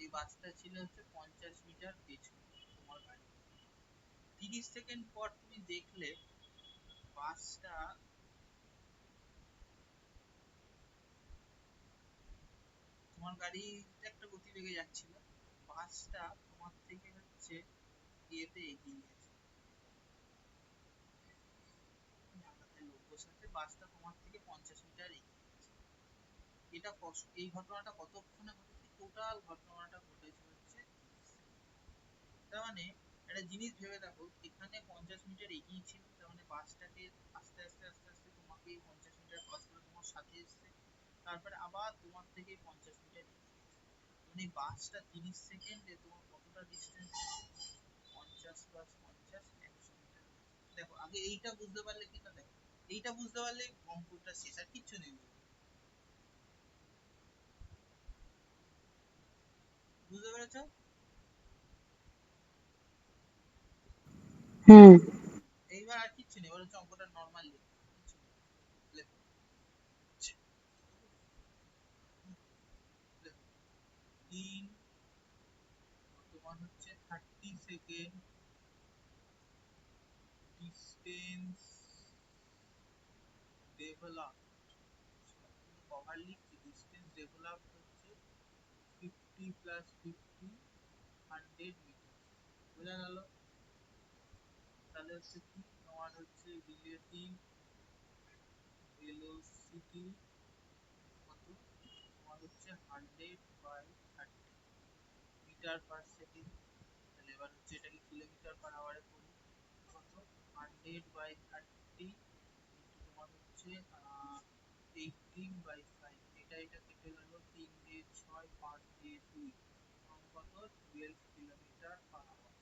এই বাসটা ছিল হচ্ছে 50 মিটার পেছনে তোমার গাড়ি, 30 সেকেন্ড পর তুমি দেখলে বাসটা, তোমার গাড়িটা একটা গতিবেগে যাচ্ছিল, বাসটা তোমার থেকে হচ্ছে ইয়েতে এগিয়ে গেছে, জানলাতে লোক বসে আছে, বাসটা তোমার থেকে 50 মিটার এগিয়ে গেছে। এটা এই ঘটনাটা কতক্ষণে ঘটেছে, টোটাল ঘটনাটা ঘটেছে হচ্ছে 30 সেকেন্ড। তার মানে একটা জিনিস ভেবে দেখো, এখানে 50 মিটার এগিয়ে ছিল, তার মানে বাসটাকে আস্তে আস্তে আস্তে আস্তে তোমাকে 50 মিটার ক্রস করে তোমার সাথে এসছে, তারপরে আবার তোমার থেকে 50 মিটার এগিয়ে গেছে, এই বাসটা 30 সেকেন্ডে তোমার কতটা ডিস্টেন্স, 50 + 50 100 মিটার। দেখো আগে এইটা বুঝতে পারলে কিনা, দেখো এইটা বুঝতে পারলে অঙ্কটা শেষ, আর কিচ্ছু নেই। বুঝতে পেরেছো? হ্যাঁ। এইবার আর কিচ্ছু নেই, এবার হচ্ছে অঙ্কটা নর্মাল লিখো, কিচ্ছু নেই। লেখো, লেখো। তিন, তোমার হচ্ছে 30 সেকেন্ড ডিস্টেন্স ডেভেলপ, কভার লিখছি, ডিস্টেন্স ডেভেলপ হচ্ছে 50 + 50 100 মিটার। বোঝা গেল? তাহলে হচ্ছে কি তোমার হচ্ছে রিলেটিভ ভেলোসিটি কত, তোমার হচ্ছে 100/30 মিটার পার সেকেন্ড। তাহলে এবার হচ্ছে এটাকে কিলোমিটার পার আওয়ারে করি, কত, 100/30 ইন্টু তোমার হচ্ছে 18/5, এটা কেটে গেল, 3 দিয়ে 6, 5 দিয়ে 2, কত, 12 কিলোমিটার পার আওয়ার।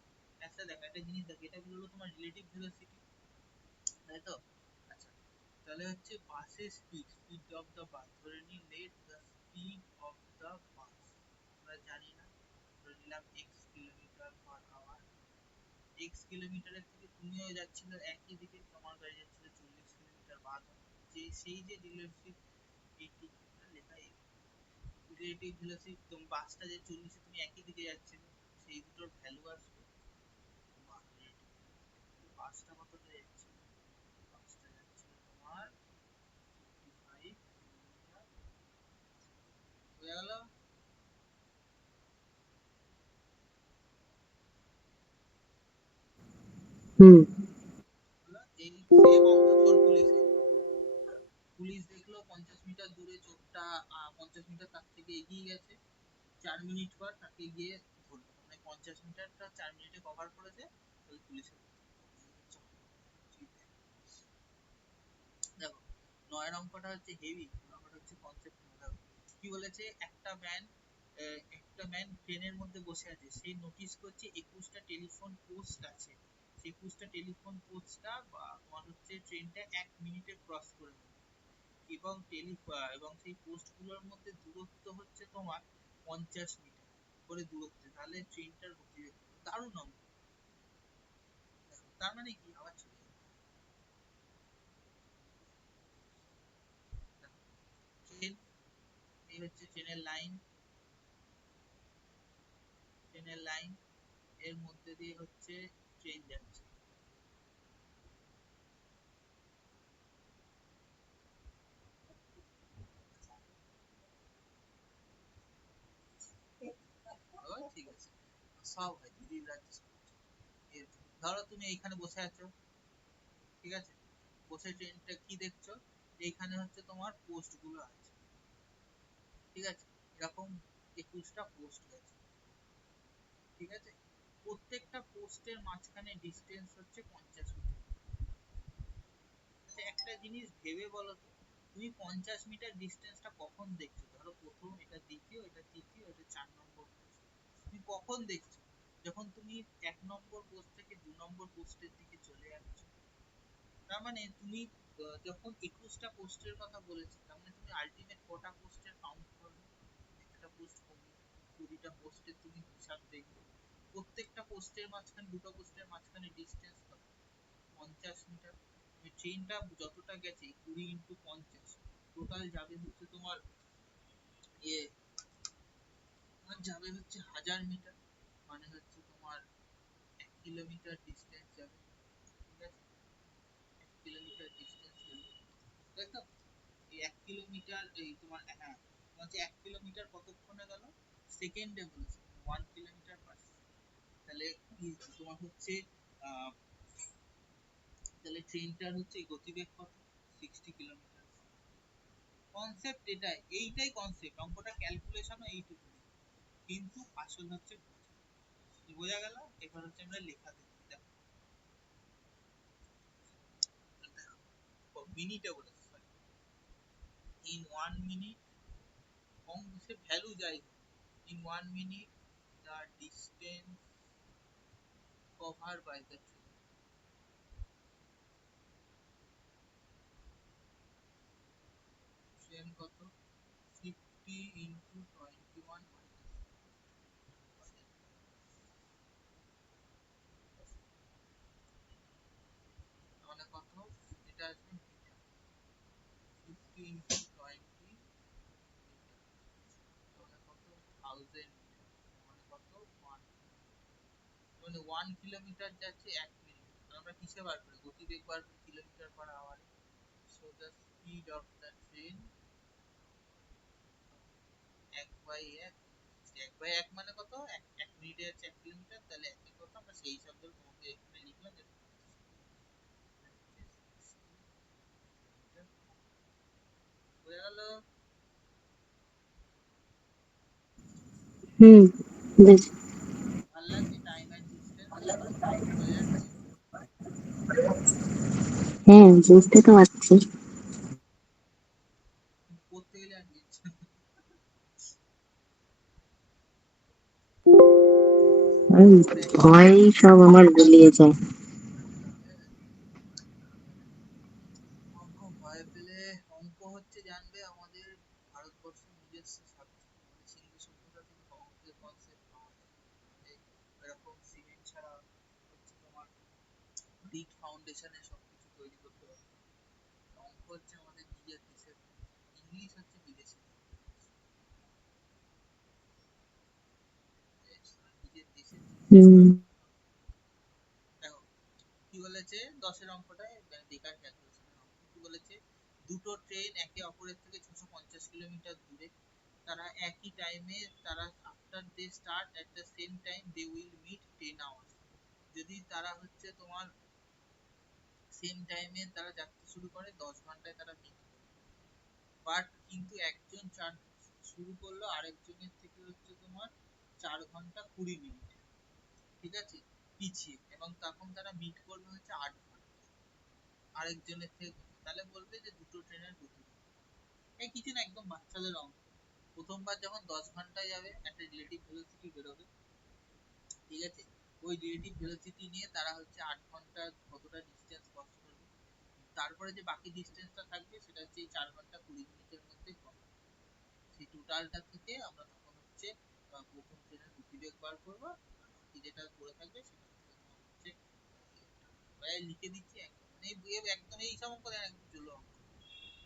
আচ্ছা দেখো একটা জিনিস, দেখো এটা বললো তোমার রিলেটিভ ভেলোসিটি, তাই তো? আচ্ছা, তাহলে হচ্ছে বাসের speed, speed of the bus, ধরে নি let the speed of the bus, আমরা জানি না, ধরে নিলাম x kilometre per hour. x কিলোমিটারের থেকে তুমিও যাচ্ছিল একই দিকে, তোমার গাড়ি যাচ্ছিল 40 কিলোমিটার বাদ, যে সেই যে রিলেটিভ, এইটি লেখা, রিলেটিভ ভেলোসিটি, তুমি বাসটা যে 40 তুমি একই দিকে যাচ্ছিল, সেই দুটোর ভ্যালু আসবে, বা বাসটা কতটা যাচ্ছিল, বাসটা যাচ্ছিল তোমার 55 কিলোমিটার। বোঝা গেল? হুম। এই সেম অঙ্ক তোর পুলিশের, পুলিশ দেখলো 50 মিটার দূরে চোরটা, 50 মিটার তার থেকে এগিয়ে গেছে, 4 মিনিট পর তাকে গিয়ে ধরলো, মানে 50 মিটারটা 4 মিনিটে কভার করেছে, তাহলে পুলিশের। দেখো নয়ের অঙ্কটা হচ্ছে হেভি, অঙ্কটা হচ্ছে কনসেপ্ট। কি বলেছে, একটা ম্যান ট্রেনের মধ্যে বসে আছে, সে নোটিস করছে 21টা টেলিফোন পোস্ট আছে, সেই 21টা টেলিফোন পোস্টটা বা তোমার হচ্ছে ট্রেনটা 1 মিনিটে ক্রস করে দেবে, এবং এবং সেই পোস্টগুলোর মধ্যে দূরত্ব হচ্ছে তোমার 50 মিটার করে দূরত্বে, তাহলে ট্রেনটার গতিবেগ কত? দারুণ অঙ্ক। দেখো তার মানে কি, আবার চলে যাবে, ট্রেন, এই হচ্ছে ট্রেনের লাইন, এর মধ্যে দিয়ে হচ্ছে ট্রেন যাচ্ছে, ও ঠিক আছে, সব হয় দিদির রাজ্য সব। ধরো তুমি এইখানে বসে আছো, ঠিক আছে, বসে ট্রেনটা কি দেখছো, এইখানে হচ্ছে তোমার পোস্ট গুলো আছে, ঠিক আছে, এরকম 21টা পোস্ট গেছে, ঠিক আছে, প্রত্যেকটা পোস্টের মাঝখানে ডিস্টেন্স হচ্ছে 50 মিটার। আচ্ছা একটা জিনিস ভেবে বলো তো, তুমি 50 মিটার ডিস্টেন্সটা কখন দেখছো, ধরো প্রথম, এটা দ্বিতীয়, এটা তৃতীয়, এটা 4 নম্বর পোস্ট, তুমি কখন দেখছো, যখন তুমি 1 নম্বর পোস্ট থেকে 2 নম্বর পোস্টের দিকে চলে যাচ্ছ, তার মানে তুমি যখন 21টা পোস্টের কথা বলেছি, তার মানে তুমি আলটিমেট কটা পোস্টের কাউন্ট করবে, একটা পোস্ট কমিয়ে 20টা পোস্টের তুমি হিসাব দেখবে, প্রত্যেকটা পোস্টের মাঝখানে, দুটো পোস্টের মাঝখানে ডিস্টেন্স কত, 50 মিটার। ট্রেনটা যতটা গেছে 20 × 50, টোটাল যাবে হচ্ছে তোমার ইয়ে, তোমার যাবে হচ্ছে 1000 মিটার, মানে হচ্ছে তোমার 1 কিলোমিটার ডিস্টেন্স যাবে, ঠিক আছে, 1 কিলোমিটার ডিস্টেন্স গেল, তাই তো? এই 1 কিলোমিটার, এই তোমার, হ্যাঁ, তোমার যে 1 কিলোমিটার কতক্ষণে গেল, সেকেন্ডে বলেছে, 1 কিলোমিটার পার, তাহলে কি তোমার হচ্ছে আহ, তাহলে ট্রেনটার হচ্ছে গতিবেগ কত, 60 কিলোমিটার। কনসেপ্ট এটাই, এইটাই কনসেপ্ট, অঙ্কটা ক্যালকুলেশনও এইটুকু, কিন্তু আসল হচ্ছে বোঝা। বোঝা গেল? এবার হচ্ছে আমরা লেখা দেখি, দেখো মিনিটে বলেছে, সরি, ইন 1 মিনিট, অঙ্ক সে ভ্যালু যাই হোক, In 1 minute, the distance covered by the train কত 50 into 21 minus মানে কত এটা আসবে মিটার 50 into 20 মানে কত 1000 মিটার মানে কত 1 মানে 1 কিলোমিটার যাচ্ছে 1 মিনিট আমরা কিসে বার করি গতিবেগ বার করি কিলোমিটার পার আওয়ারে so the speed of the train 1/1 1/1 মানে কত 1 মিনিটে যাচ্ছে 1 কিলোমিটার তাহলে 1 এর কত আমরা সেই হিসাব করে তোমাকে এখানে লিখলাম যে বোঝা গেল হুম, বেশ। ভালো লাগছে টাইম এন্ড ডিসটেন্স বোঝা যাচ্ছে হ্যাঁ, বুঝতে তো পারছি। কিন্তু করতে গেলে আর নিচ্ছে ওই দেখো ভয়েই সব আমার গুলিয়ে যায়। অঙ্ক ভয় পেলে অঙ্ক হচ্ছে জানবে আমাদের ভারতবর্ষের নিজস্ব সাবজেক্ট মানে সিন্ধু সভ্যতা থেকে অঙ্কের কনসেপ্ট পাওয়া যায় মানে এরকম সিমেন্ট ছাড়া হচ্ছে তোমার ব্রিক ফাউন্ডেশনে সবকিছু তৈরি করতে পারবে অঙ্ক হচ্ছে আমাদের নিজের দেশের ইংলিশ হচ্ছে বিদেশি নিজের দেশের জিনিসের হুম, সাথে দেখো কি বলেছে 10-এর অঙ্কটায় বেকার ক্যালকুলেশনের অঙ্ক কি বলেছে দুটো ট্রেন একে অপরের থেকে 650 কিলোমিটার দূরে তারা একই টাইমে তারা after they start at the same time they will meet 10 hours যদি তারা হচ্ছে তোমার সেম টাইমে তারা যাত্রা শুরু করে 10 ঘন্টায় তারা মিট করবে বাট কিন্তু একজন চার শুরু করলো আরেকজনের থেকে হচ্ছে তোমার 4 ঘন্টা 20 মিনিট ঠিক আছে পিছিয়ে এবং তখন তারা মিট করবে হচ্ছে 8 ঘন্টা আরেকজনের থেকে তাহলে বলবে যে দুটো ট্রেনের গতি এই কিছু না একদম বাচ্চাদের অঙ্ক প্রথমবার যখন 10 ঘন্টায় যাবে একটা রিলেটিভ ভেলোসিটি বেরোবে ঠিক আছে ওই রিলেটিভ ভেলোসিটি নিয়ে তারা হচ্ছে 8 ঘন্টা কতটা ডিস্টেন্স ক্রস করবে তারপরে যে বাকি ডিস্টেন্সটা থাকবে সেটা হচ্ছে এই 4 ঘন্টা 20 মিনিটের মধ্যে কভার সেই টোটালটা থেকে আমরা তখন হচ্ছে প্রথম ট্রেনের গতিবেগ বার করবো আর বাকি যেটা পড়ে থাকবে সেটা থেকে তোমার হচ্ছে লিখে দিচ্ছি একদম মানে একদম এই সব অঙ্ক একদম জলো অঙ্ক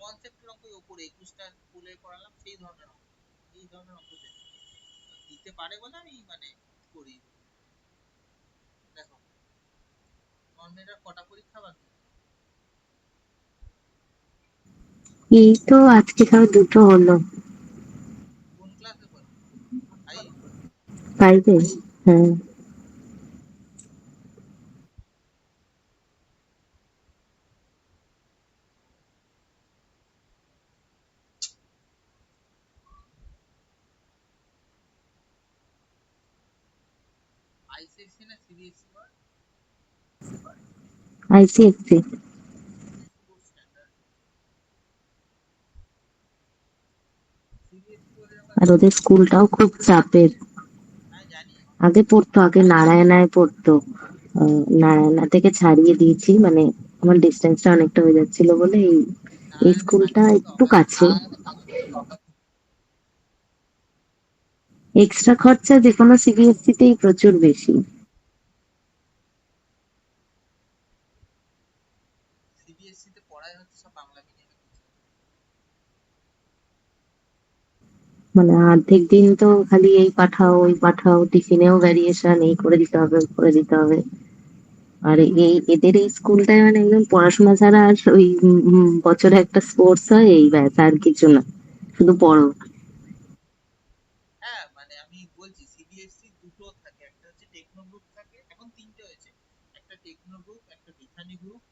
কনসেপ্টের অঙ্ক উপরে 21টা স্কুলে পড়ালাম সেই ধরনের অঙ্ক এই ধরনের অঙ্ক দিতে পারে বলে আমি মানে করি দেখো তোমার মেয়েটার কটা পরীক্ষা বাকি এই তো আজকে সবে দুটো হলো। কোন ক্লাসে পড়ে হাই 5-এ। হ্যাঁ, আইসিএসসি না CBSE board ICSE। CBSE board standard CBSE বোর্ডের আমরা আর ওদের দেখেছি স্কুলটাও খুব চাপের। হ্যাঁ জানি আগে পড়তো, আগে নারায়ণায় পড়তো। নারায়ণা থেকে ছাড়িয়ে দিয়েছি, মানে আমার ডিস্টেন্সটা অনেকটা হয়ে যাচ্ছিল বলে এই নারায়ণকে স্কুলটা ছাড়িয়ে দিলে তো একটু অকাজ কাছে। এক্সট্রা খরচা যে কোনো সিবিএসসি তেই প্রচুর বেশি। সিবিএসসি তে পড়ায় হচ্ছে সব বাংলা মিডিয়ামের টিচার মানে অর্ধেক দিন তো খালি এই পাঠাও ওই পাঠাও, টিফিনেও ভ্যারিয়েশন, এই করে দিতে হবে ওই করে দিতে হবে। আর এদের এই স্কুলটায় মানে একদম পড়াশোনা ছাড়া আর ওই বছরে একটা স্পোর্টস হয়, এই ব্যাস, আর কিছু না, শুধু পড়ো। হ্যাঁ মানে আমি বলছি সিবিএসসি দুটো থাকে একটা হচ্ছে টেকনো গ্রুপ থাকে এখন তিনটে হয়েছে একটা টেকনো গ্রুপ একটা বিথানি গ্রুপ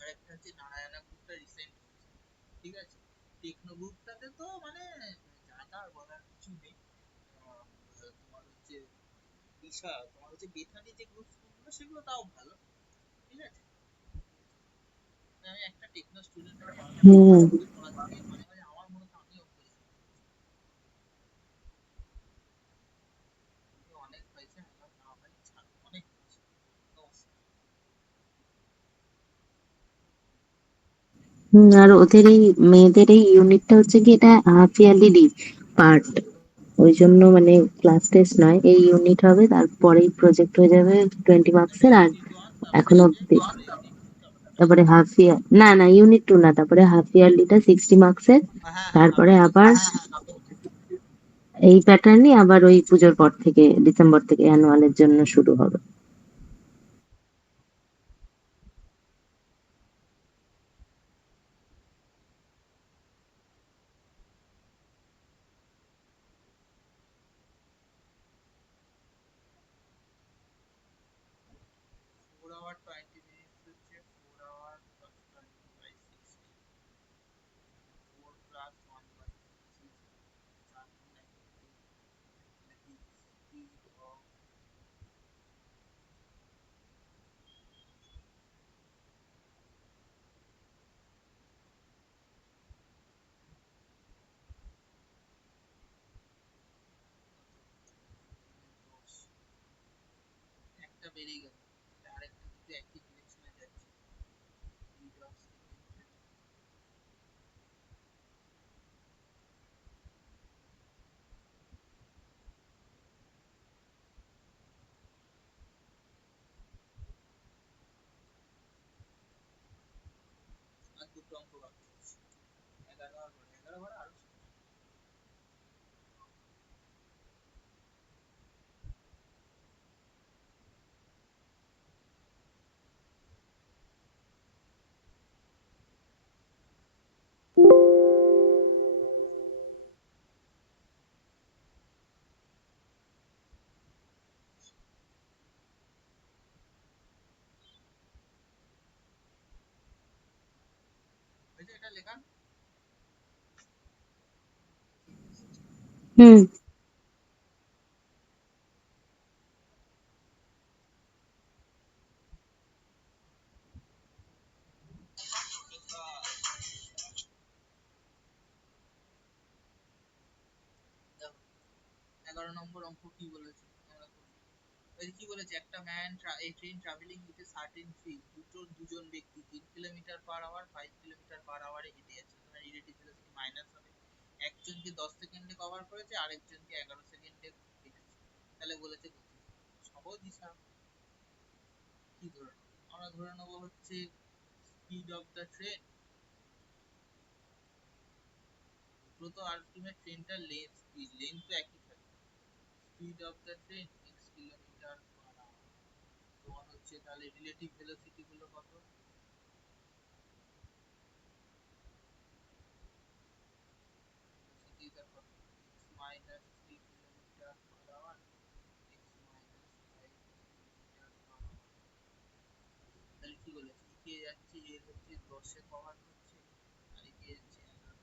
আর একটা হচ্ছে নারায়ণা গ্রুপটা রিসেন্ট হয়েছে ঠিক আছে টেকনো গ্রুপটাতে তো মানে যা তা আর বলার কিছু নেই তোমার হচ্ছে বিশাল তোমার হচ্ছে বেথানি যে গ্রুপ স্কুলগুলো সেগুলো তাও ভালো ঠিক আছে আমি একটা টেকনো স্টুডেন্ট আমি বারবার হম। জিজ্ঞাসা করি পড়াতে গিয়ে মাঝে মাঝে আমার মনে হয় আমিও অঙ্ক জানি আর ওদের এই মেয়েদের এই ইউনিটটা হচ্ছে কি, এটা হাফ ইয়ারলি পার্ট, ওই জন্য মানে ক্লাস টেস্ট নয়, এই ইউনিট হবে তারপরেই প্রজেক্ট হয়ে যাবে 20 মার্কসের। আর ইউনিট ওয়ান তারপরে এখন হচ্ছে অব্দি, তারপরে ইউনিট টু, তারপরে তারপরে হাফ ইয়ার, না না ইউনিট 2 না, তারপরে হাফ ইয়ারলিটা 60 মার্কসের। হ্যাঁ হ্যাঁ হাফ তারপরে ইয়ারলি আবার 60 মার্কস। এই প্যাটার্নই আবার ওই পুজোর পর থেকে, ডিসেম্বর থেকে অ্যানুয়ালের জন্য শুরু হবে। ফোর আওয়ার 20 মিনিটস হচ্ছে 4 hour plus 20/60, 4 + 1/60, 4 × 90, the speed of কত 10, একটা বেরিয়ে গেল, আরেকটা দুটো একই ডিরেকশনে যাচ্ছে, স্পিড অফ সেকেন্ড, আর দুটো অঙ্ক বাকি আছে, 11 আর 12, 11 আর হয়েছে এটা লেখা। হুম। দেখো 11 নম্বর অঙ্ক কি বলেছে, আমরা করি। এই কি বলেছে, একটা ম্যান এই train travelling with a certain speed, দুজন ব্যক্তি 3 kilometre per hour 5 kilometre per আওয়ারে হেঁটে যাচ্ছে, তাহলে রিলেটিভ ভেলোসিটি মাইনাস হবে। একজনকে 10 সেকেন্ডে কভার করেছে, আরেকজনকে 11 সেকেন্ডে হেঁটেছে, তাহলে বলেছে গতি। সহজ হিসাব। কি ধরে নেবো, আমরা ধরে নেবো হচ্ছে স্পিড অফ দ্য ট্রেন, দুটো তো আলটিমেট ট্রেনটার লেন্থ তো একই থাকে, speed of the train x kilometre per hour সমান হচ্ছে, তাহলে রিলেটিভ ভেলোসিটি গুলো কত, ভেলোসিটি তার কত, x - 3 kilometre per hour, x - 5 kilometre per hour. তাহলে কি বলেছে, এগিয়ে যাচ্ছে এর হচ্ছে 10-এ কভার করছে, আর এগিয়ে যাচ্ছে 11,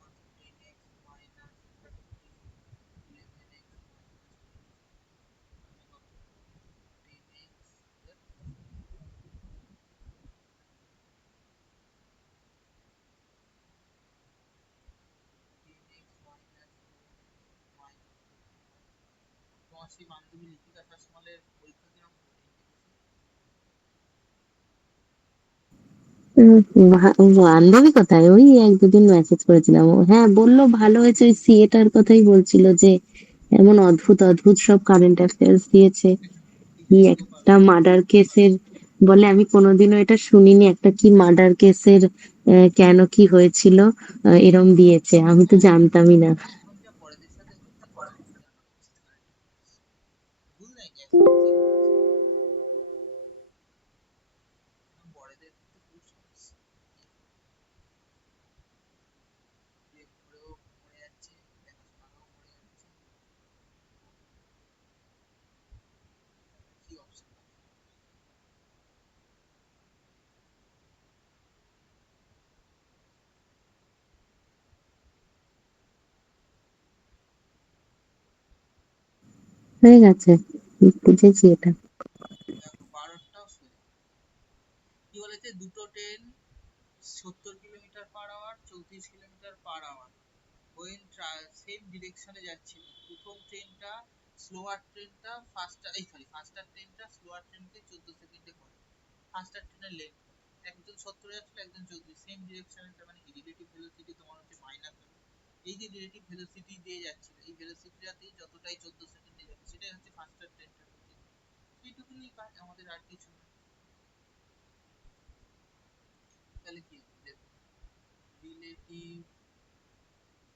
কত 10x - 13, 11x - 20, কত 10x, 10x - 4 তোমার সেই বান্ধবী লিপিকা শাসমলের পরীক্ষা কিরকম হলো NTPC? বান্ধবী কোথায়, ওই এক দুদিন মেসেজ করেছিলাম, ও হ্যাঁ বললো ভালো হয়েছে, ওই সিএটার কথাই বলছিল যে এমন অদ্ভুত অদ্ভুত সব কারেন্ট অ্যাফেয়ার্স দিয়েছে। কি দেখতেও একটা পাবে। মার্ডার কেসের, বলে আমি কোনোদিনও এটা শুনিনি, একটা কি মার্ডার কেসের কেন কি হয়েছিল, এরম দিয়েছে, আমি তো হ্যাঁ, জানতামই না। এখন যা বড়দের সাথে হচ্ছে না, কি জানা হচ্ছে current affairs। ভুল নাই, গ্যাসপিন চেক দিয়েছে, এখন বড়দের ক্ষেত্রে খুব সমস্যা, প্লেন করেও মরে যাচ্ছে, দেখাশোনাতেও মরে যাচ্ছে, কি অপশন বাকি। হয়ে গেছে, বুঝেছি এটা। দেখো 12টাও সোজা, কি বলেছে, দুটো train 70 kilometre per hour 34 kilometre per hour when same ডিরেকশনে যাচ্ছিল, প্রথম ট্রেনটা স্লোয়ার ট্রেনটা ফাস্টার, এই সরি ফাস্টার ট্রেনটা স্লোয়ার ট্রেনকে 14 সেকেন্ডে করে, ফাস্টার ট্রেনের লেন্থ কত, একজন 70 যাচ্ছিল একজন 34, সেম ডিরেকশনে, তার মানে রিলেটিভ ভেলোসিটি তোমার হচ্ছে মাইনাস হবে। এই যে রিলেটিভ ভেলোসিটি দিয়ে যাচ্ছিল, এই ভেলোসিটিটাতেই যতটাই 14 সেকেন্ডে যাবে সেটাই হচ্ছে ফাস্টার ট্রেনটার গতি। এইটুকুনি কাজ, আমাদের আর কিছু না। তাহলে কি হবে, রিলেটিভ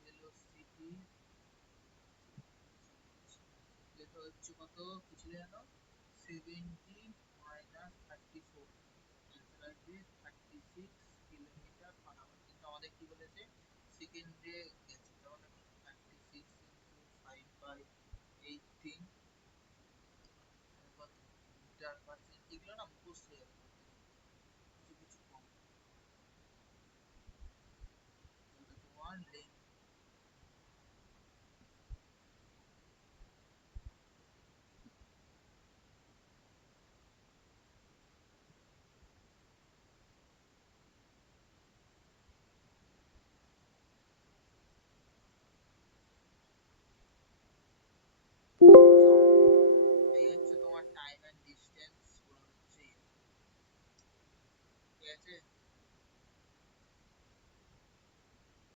ভেলোসিটি যেটা হচ্ছে কত কি ছিল জানো, 70 মাইনাস 34, অ্যান্সার আসবে 36 কিলোমিটার পার আওয়ার। কিন্তু আমাদের কি বলেছে, সেকেন্ডে গেছে, তার মানে 36 ইন্টু 5 বাই 18 কত মিটার পার সেকেন্ড। এগুলো না মুখস্থ হয়ে যাবে, কিছু কিছু কম। তাহলে তোমার লেন্থ